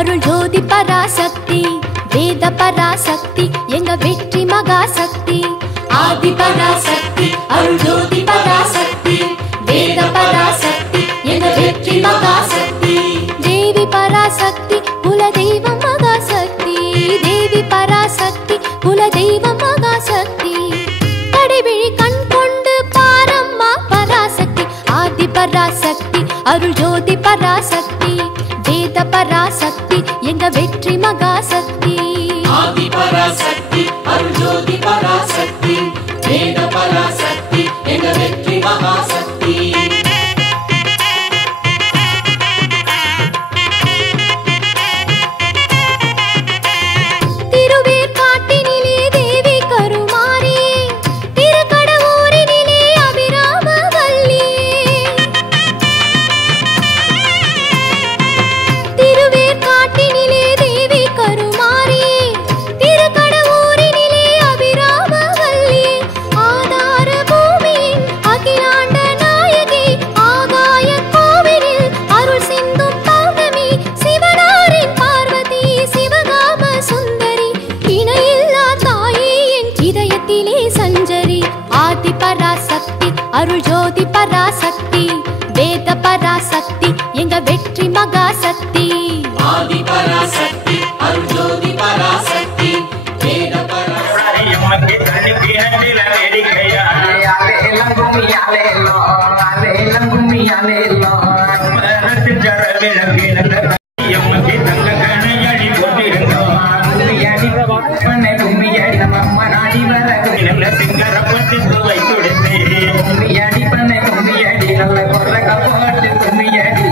அருள் ஜோதி பராசக்தி வேத பராசக்தி எங்க வெற்றி மகாசக்தி ஆதி பராசக்தி அருள் ஜோதி பராசக்தி வேத பராசக்தி எங்க வெற்றி மகாசக்தி தேவி பராசக்தி குல தெய்வம் மகாசக்தி தேவி பராசக்தி குல தெய்வம் மகாசக்தி கடைவிழி கண் கொண்டு பாரம்மா பராசக்தி ஆதி பராசக்தி அருள் ஜோதி பராசக்தி வேத பராசக்தி எங்க வெற்றி மகாசக்தி ஆதி பராசக்தி அருள் ஜோதி பராசக்தி வேத பராசக்தி எங்க வெற்றி மகாசக்தி அருள் ஜோதி பராசக்தி வேத பராசக்தி எங்க வெற்றி மகாசக்தி ஆதி பராசக்தி அருள் ஜோதி பராசக்தி வேத பராசக்தி எம்மக்கே தனிக்கு ஹண்டில வேடிக்கையா ஆலேலம் கும்மியாலேலோ ஆலேலம் கும்மியாலேலோ பரத்து ஜர விளங்கின எம்மக்கே தங்க கணையடி போட்டிருந்தோ கும்மியாடி பண்ணே கும்மியாடி நம்ம அம்மா நாடி வர நல்ல சிங்கர பத்தி சுவை துடித்தே கும்மியாடி பண்ணே கும்மியாடி நல்ல கொரக போட்டு கும்மியாடி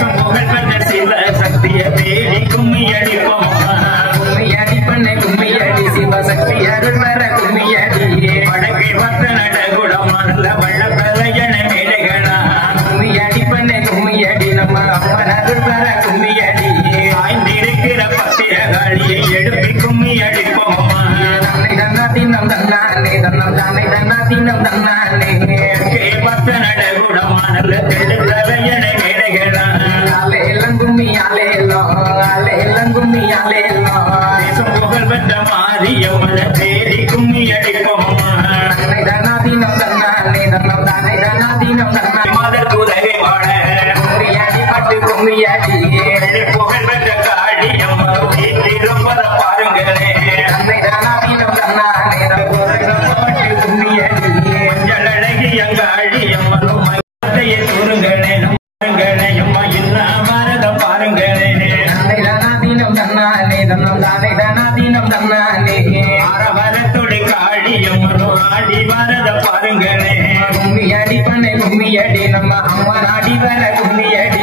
சமூகல் பண்ண சிவ சக்திய தேடி கும்மியாடி போமா கும்மியாடி பண்ணே கும்மியாடி சிவ சக்தி அருள் வர கும்மியாடி வடக்கை வத்த நட குடமானல வள்ள பிரயண மேடைகளா கும்மியாடி பண்ணே கும்மியாடி நம்ம அம்மா அருள் வர கும்மியாடி ஆய்ந்திருக்கிற பத்திரகாளியை எடுப்பி கும்மியாடி போமா தினம் தன்னானே தன்னம் தானே தன்னா தினம் தன்னானே கேவத்த நட குடமானல தெடுதலையணை மேடைகளா ஆலேலம் கும்மியாலேலோ ஆலேலம் கும்மியாலேலோ தேசம் புகழ் பெற்ற மாரியம்மன தேடி கும்மியடி போமா தன்னா தினம் தன்னானே தன்னம் தானே தன்னா தினம் தன்னா மதர் உதவி வாழ கும்மியாடி பட்டு கும்மியாடி புகழ் பெற்ற காளியம்மா திருப்பத பாருங்களே தன்னை தன்னா தினம் தன்னானே ஆரவரத்தோடு காளியம்மனோ ஆடி வரத பாருங்களே கும்மியடி பண்ணை கும்மியடி நம்ம அம்மா நாடி வர கும்மியடி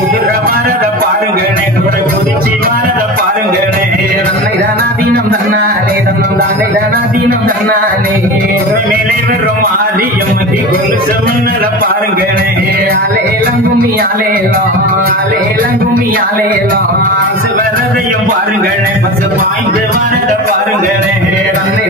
குதிர வரத பாருங்களே குதிச்சு வரத பாருங்களே தன்னை தானா தீனம் தன்னானே தன்னம் தானே தானா தீனம் தன்னானே மேலே வரும் ஆரியம்மதி கொலுச முன்னல பாருங்களே ஆலேலம் கும்மியாலேலோ ஆலேலம் கும்மியாலேலோ வரதையும் பாருங்களே பசு பாய்ந்து வரத பாருங்களே தன்னை